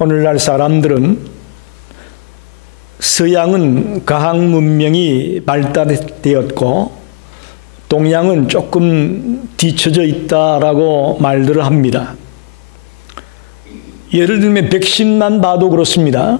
오늘날 사람들은 서양은 과학 문명이 발달되었고 동양은 조금 뒤처져 있다라고 말들을 합니다. 예를 들면 백신만 봐도 그렇습니다.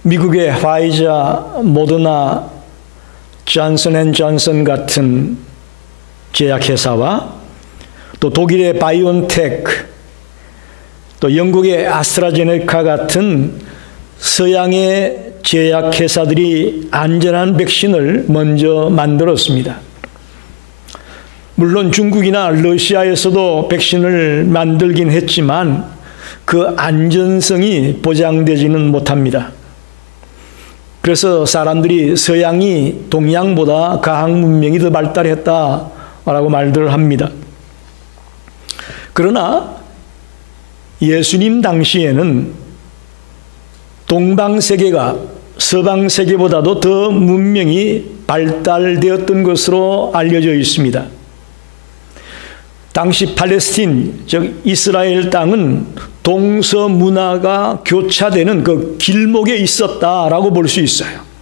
미국의 화이자, 모더나, 존슨앤존슨 같은 제약회사와 또 독일의 바이온테크, 또 영국의 아스트라제네카 같은 서양의 제약회사들이 안전한 백신을 먼저 만들었습니다. 물론 중국이나 러시아에서도 백신을 만들긴 했지만 그 안전성이 보장되지는 못합니다. 그래서 사람들이 서양이 동양보다 과학 문명이 더 발달했다라고 말들을 합니다. 그러나 예수님 당시에는 동방세계가 서방세계보다도 더 문명이 발달되었던 것으로 알려져 있습니다. 당시 팔레스틴, 즉 이스라엘 땅은 동서문화가 교차되는 그 길목에 있었다라고 볼 수 있어요.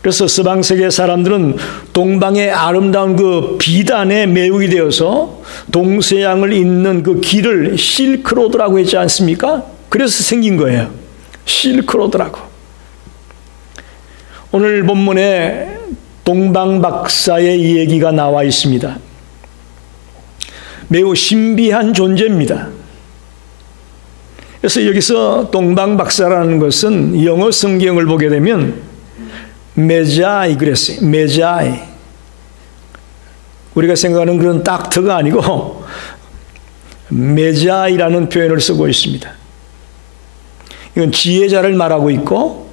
그래서 서방세계 사람들은 동방의 아름다운 그 비단에 매혹이 되어서 동서양을 잇는 그 길을 실크로드라고 했지 않습니까? 그래서 생긴 거예요. 실크로드라고. 오늘 본문에 동방박사의 얘기가 나와 있습니다. 매우 신비한 존재입니다. 그래서 여기서 동방박사라는 것은 영어 성경을 보게 되면 메자이 그랬어요. 메자이. 우리가 생각하는 그런 닥터가 아니고 메자이라는 표현을 쓰고 있습니다. 이건 지혜자를 말하고 있고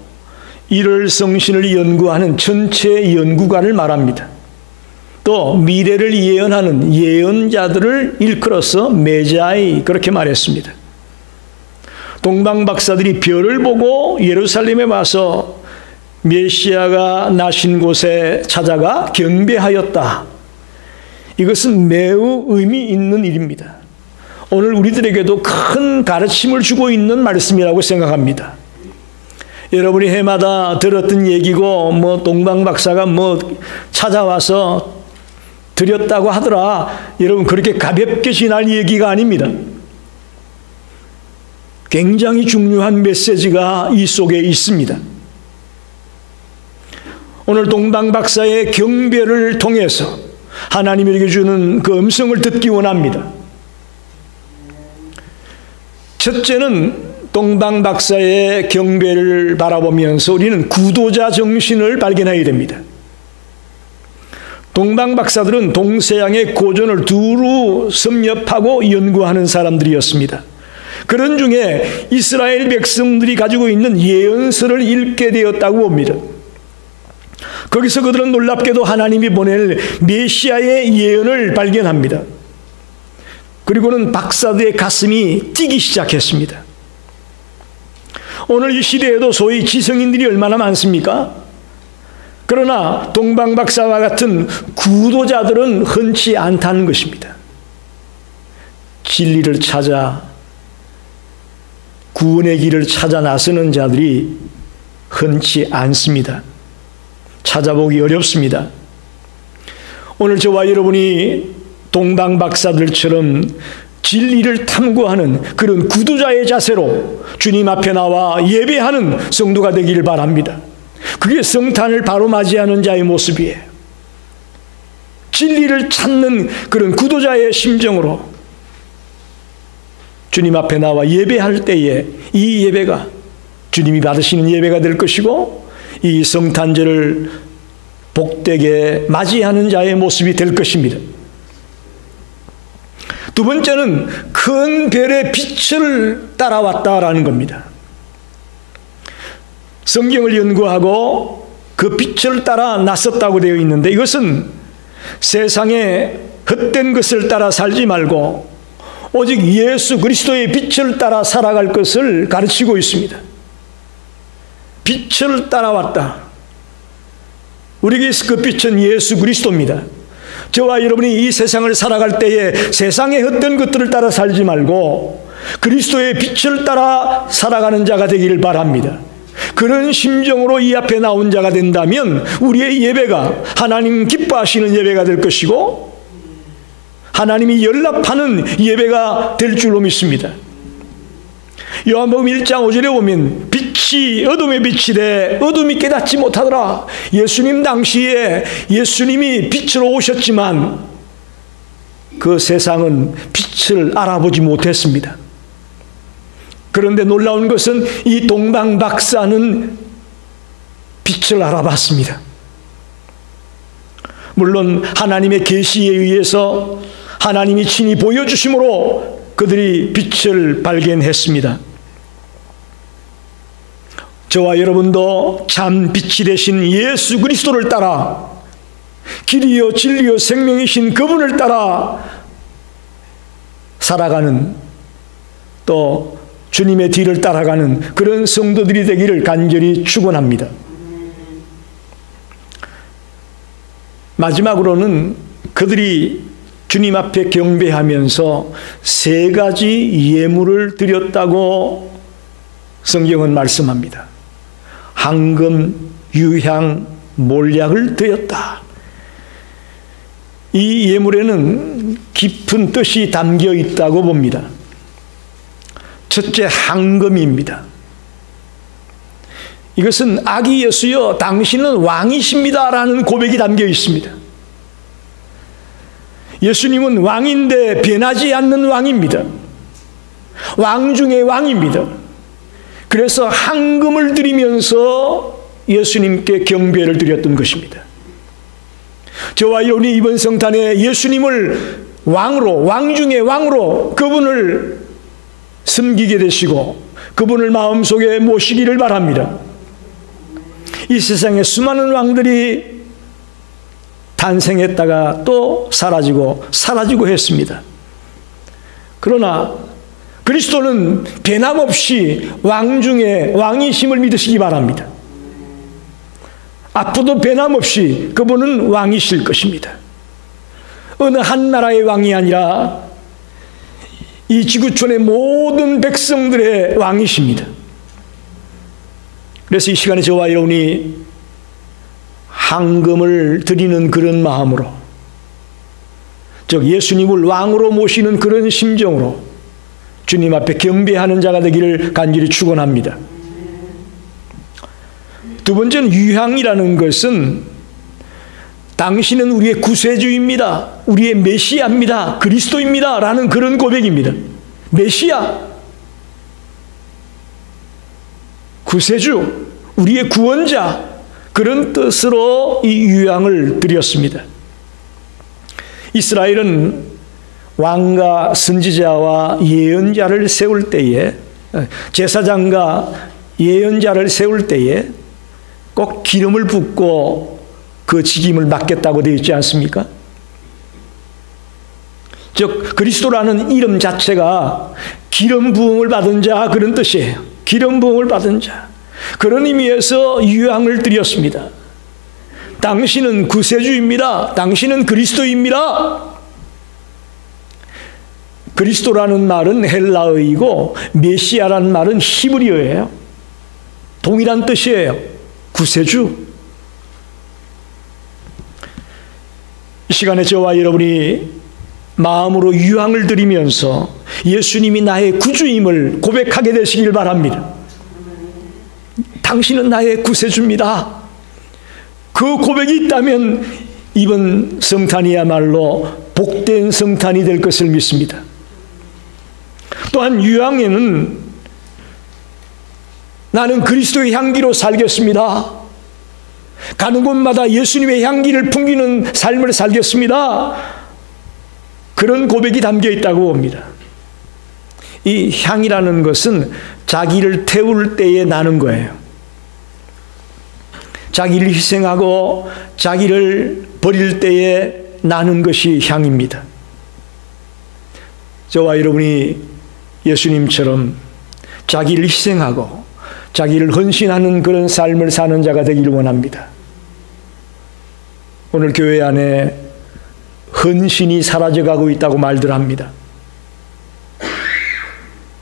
일월성신을 연구하는 천체 연구가를 말합니다. 또 미래를 예언하는 예언자들을 일컬어서 메자이 그렇게 말했습니다. 동방박사들이 별을 보고 예루살렘에 와서 메시아가 나신 곳에 찾아가 경배하였다. 이것은 매우 의미 있는 일입니다. 오늘 우리들에게도 큰 가르침을 주고 있는 말씀이라고 생각합니다. 여러분이 해마다 들었던 얘기고 동방박사가 찾아와서 드렸다고 하더라. 여러분 그렇게 가볍게 지날 얘기가 아닙니다. 굉장히 중요한 메시지가 이 속에 있습니다. 오늘 동방박사의 경배를 통해서 하나님에게 주는 그 음성을 듣기 원합니다. 첫째는 동방박사의 경배를 바라보면서 우리는 구도자 정신을 발견해야 됩니다. 동방박사들은 동서양의 고전을 두루 섭렵하고 연구하는 사람들이었습니다. 그런 중에 이스라엘 백성들이 가지고 있는 예언서를 읽게 되었다고 봅니다. 거기서 그들은 놀랍게도 하나님이 보낼 메시아의 예언을 발견합니다. 그리고는 박사들의 가슴이 뛰기 시작했습니다. 오늘 이 시대에도 소위 지성인들이 얼마나 많습니까? 그러나 동방박사와 같은 구도자들은 흔치 않다는 것입니다. 진리를 찾아 구원의 길을 찾아 나서는 자들이 흔치 않습니다. 찾아보기 어렵습니다. 오늘 저와 여러분이 동방박사들처럼 진리를 탐구하는 그런 구도자의 자세로 주님 앞에 나와 예배하는 성도가 되기를 바랍니다. 그게 성탄을 바로 맞이하는 자의 모습이에요. 진리를 찾는 그런 구도자의 심정으로 주님 앞에 나와 예배할 때에 이 예배가 주님이 받으시는 예배가 될 것이고 이 성탄절을 복되게 맞이하는 자의 모습이 될 것입니다. 두 번째는 큰 별의 빛을 따라왔다라는 겁니다. 성경을 연구하고 그 빛을 따라 나섰다고 되어 있는데 이것은 세상에 헛된 것을 따라 살지 말고 오직 예수 그리스도의 빛을 따라 살아갈 것을 가르치고 있습니다. 빛을 따라왔다. 우리에게 그 빛은 예수 그리스도입니다. 저와 여러분이 이 세상을 살아갈 때에 세상의 헛된 것들을 따라 살지 말고 그리스도의 빛을 따라 살아가는 자가 되기를 바랍니다. 그런 심정으로 이 앞에 나온 자가 된다면 우리의 예배가 하나님 기뻐하시는 예배가 될 것이고 하나님이 연락하는 예배가 될 줄로 믿습니다. 요한복음 1장 5절에 보면 빛이 어둠의 빛이래 어둠이 깨닫지 못하더라. 예수님 당시에 예수님이 빛으로 오셨지만 그 세상은 빛을 알아보지 못했습니다. 그런데 놀라운 것은 이 동방 박사는 빛을 알아봤습니다. 물론 하나님의 계시에 의해서 하나님이 친히 보여주심으로 그들이 빛을 발견했습니다. 저와 여러분도 참 빛이 되신 예수 그리스도를 따라 길이요 진리요 생명이신 그분을 따라 살아가는 또 주님의 뒤를 따라가는 그런 성도들이 되기를 간절히 축원합니다. 마지막으로는 그들이 주님 앞에 경배하면서 세 가지 예물을 드렸다고 성경은 말씀합니다. 황금, 유향, 몰약을 드렸다. 이 예물에는 깊은 뜻이 담겨 있다고 봅니다. 첫째, 황금입니다. 이것은 아기 예수여 당신은 왕이십니다 라는 고백이 담겨 있습니다. 예수님은 왕인데 변하지 않는 왕입니다. 왕 중의 왕입니다. 그래서 황금을 드리면서 예수님께 경배를 드렸던 것입니다. 저와 여러분이 이번 성탄에 예수님을 왕으로, 왕 중의 왕으로 그분을 섬기게 되시고 그분을 마음속에 모시기를 바랍니다. 이 세상에 수많은 왕들이 탄생했다가 또 사라지고 했습니다. 그러나 그리스도는 변함없이 왕 중에 왕이심을 믿으시기 바랍니다. 앞으로도 변함없이 그분은 왕이실 것입니다. 어느 한 나라의 왕이 아니라 이 지구촌의 모든 백성들의 왕이십니다. 그래서 이 시간에 저와 여러분이 황금을 드리는 그런 마음으로, 즉 예수님을 왕으로 모시는 그런 심정으로 주님 앞에 경배하는 자가 되기를 간절히 축원합니다. 두 번째는 유향이라는 것은 당신은 우리의 구세주입니다. 우리의 메시아입니다. 그리스도입니다. 라는 그런 고백입니다. 메시아, 구세주, 우리의 구원자, 그런 뜻으로 이 유향을 드렸습니다. 이스라엘은 왕과 선지자와 예언자를 세울 때에, 제사장과 예언자를 세울 때에 꼭 기름을 붓고 그 직임을 맡겠다고 되어 있지 않습니까? 즉 그리스도라는 이름 자체가 기름 부음을 받은 자, 그런 뜻이에요. 기름 부음을 받은 자. 그런 의미에서 유향을 드렸습니다. 당신은 구세주입니다. 당신은 그리스도입니다. 그리스도라는 말은 헬라어이고 메시아라는 말은 히브리어예요. 동일한 뜻이에요. 구세주. 이 시간에 저와 여러분이 마음으로 유향을 드리면서 예수님이 나의 구주임을 고백하게 되시길 바랍니다. 당신은 나의 구세주입니다. 그 고백이 있다면 이번 성탄이야말로 복된 성탄이 될 것을 믿습니다. 또한 유향에는 나는 그리스도의 향기로 살겠습니다. 가는 곳마다 예수님의 향기를 풍기는 삶을 살겠습니다. 그런 고백이 담겨 있다고 봅니다. 이 향이라는 것은 자기를 태울 때에 나는 거예요. 자기를 희생하고 자기를 버릴 때에 나는 것이 향입니다. 저와 여러분이 예수님처럼 자기를 희생하고 자기를 헌신하는 그런 삶을 사는 자가 되기를 원합니다. 오늘 교회 안에 헌신이 사라져가고 있다고 말들 합니다.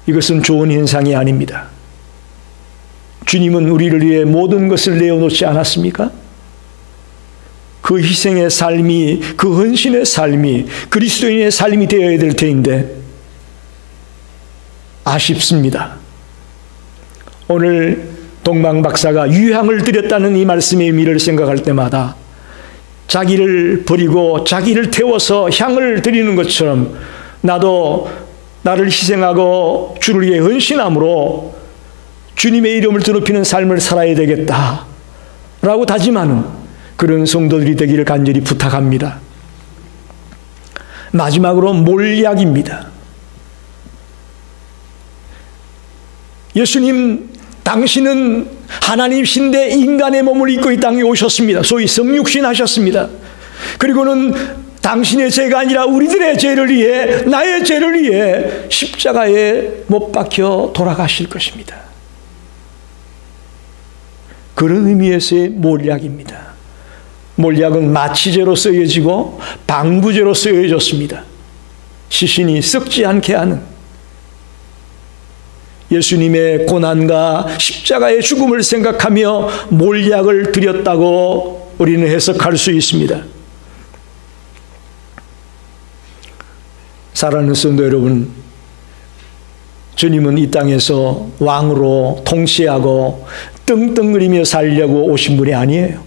이것은 좋은 현상이 아닙니다. 주님은 우리를 위해 모든 것을 내어놓지 않았습니까? 그 희생의 삶이, 그 헌신의 삶이 그리스도인의 삶이 되어야 될 터인데 아쉽습니다. 오늘 동방 박사가 유향을 드렸다는 이 말씀의 의미를 생각할 때마다 자기를 버리고 자기를 태워서 향을 드리는 것처럼 나도 나를 희생하고 주를 위해 헌신함으로 주님의 이름을 드높이는 삶을 살아야 되겠다라고 다짐하는 그런 성도들이 되기를 간절히 부탁합니다. 마지막으로 몰약입니다. 예수님, 당신은 하나님이신데 인간의 몸을 입고 이 땅에 오셨습니다. 소위 성육신 하셨습니다. 그리고는 당신의 죄가 아니라 우리들의 죄를 위해, 나의 죄를 위해 십자가에 못 박혀 돌아가실 것입니다. 그런 의미에서의 몰약입니다. 몰약은 마취제로 쓰여지고 방부제로 쓰여졌습니다. 시신이 썩지 않게 하는 예수님의 고난과 십자가의 죽음을 생각하며 몰약을 드렸다고 우리는 해석할 수 있습니다. 사랑하는 성도 여러분, 주님은 이 땅에서 왕으로 통치하고 떵떵거리며 살려고 오신 분이 아니에요.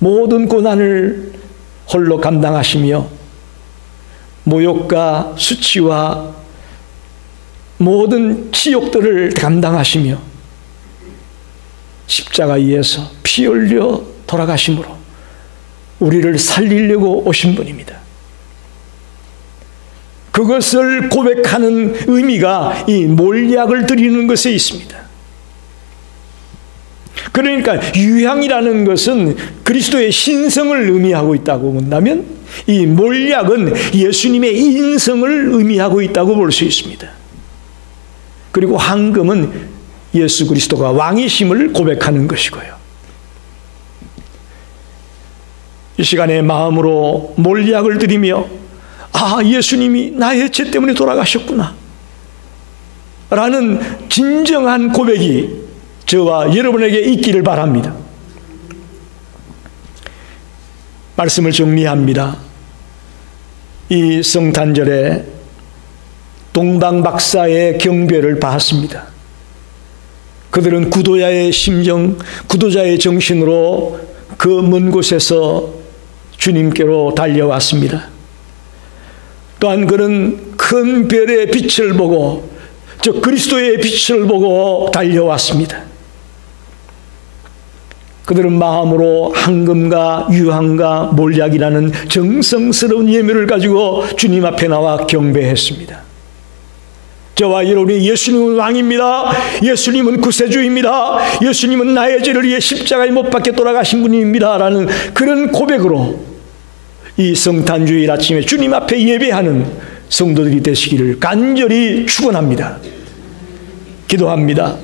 모든 고난을 홀로 감당하시며 모욕과 수치와 모든 치욕들을 감당하시며 십자가 위에서 피 흘려 돌아가심으로 우리를 살리려고 오신 분입니다. 그것을 고백하는 의미가 이 몰약을 드리는 것에 있습니다. 그러니까 유향이라는 것은 그리스도의 신성을 의미하고 있다고 본다면 이 몰약은 예수님의 인성을 의미하고 있다고 볼 수 있습니다. 그리고 황금은 예수 그리스도가 왕이심을 고백하는 것이고요. 이 시간에 마음으로 몰약을 드리며 예수님이 나의 죄 때문에 돌아가셨구나 라는 진정한 고백이 저와 여러분에게 있기를 바랍니다. 말씀을 정리합니다. 이 성탄절에 동방 박사의 경배를 받았습니다. 그들은 구도자의 심정, 구도자의 정신으로 그 먼 곳에서 주님께로 달려왔습니다. 또한 그는 큰 별의 빛을 보고 저 그리스도의 빛을 보고 달려왔습니다. 그들은 마음으로 황금과 유향과 몰약이라는 정성스러운 예물을 가지고 주님 앞에 나와 경배했습니다. 저와 여러분이 예수님은 왕입니다. 예수님은 구세주입니다. 예수님은 나의 죄를 위해 십자가에 못 박혀 돌아가신 분입니다. 라는 그런 고백으로 이 성탄주일 아침에 주님 앞에 예배하는 성도들이 되시기를 간절히 축원합니다. 기도합니다.